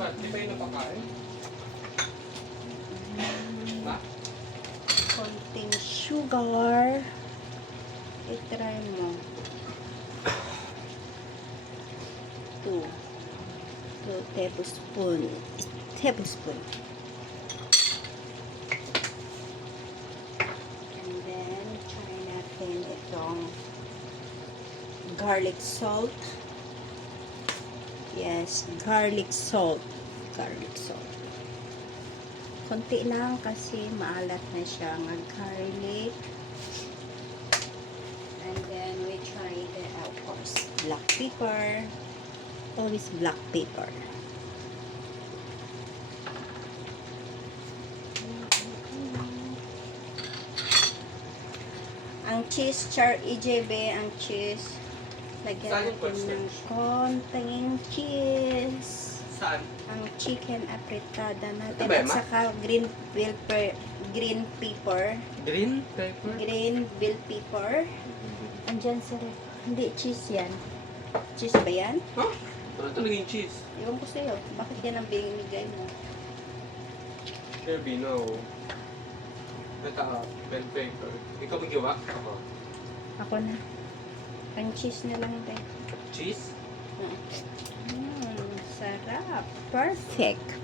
Ba't? Di ba yung napakain? Ha? Konting sugar. I-try mo. 2 tablespoon. And then, try natin itong garlic salt. Yes, garlic salt. Konti lang kasi maalat na siya ng garlic. And then we try the, of course, black pepper. Always black pepper. Ang cheese, EJB, ang cheese. Lagyan Saan yung natin ng cornstarch? konting cheese. Saan? Ang chicken apretada natin. Ito ba, At Ma? saka green bell pepper. Green pepper? Green bell pepper. Andyan sa ref. Hindi, cheese yan. Cheese ba yan? Huh? Ano talaga yung cheese? Iwan ko sa'yo. Bakit yan ang binigay mo? Sure, no. Ito, bell pepper. Ikaw magawa? Ako. Ako na. Ang cheese na lang din. Cheese? Sarap. Perfect.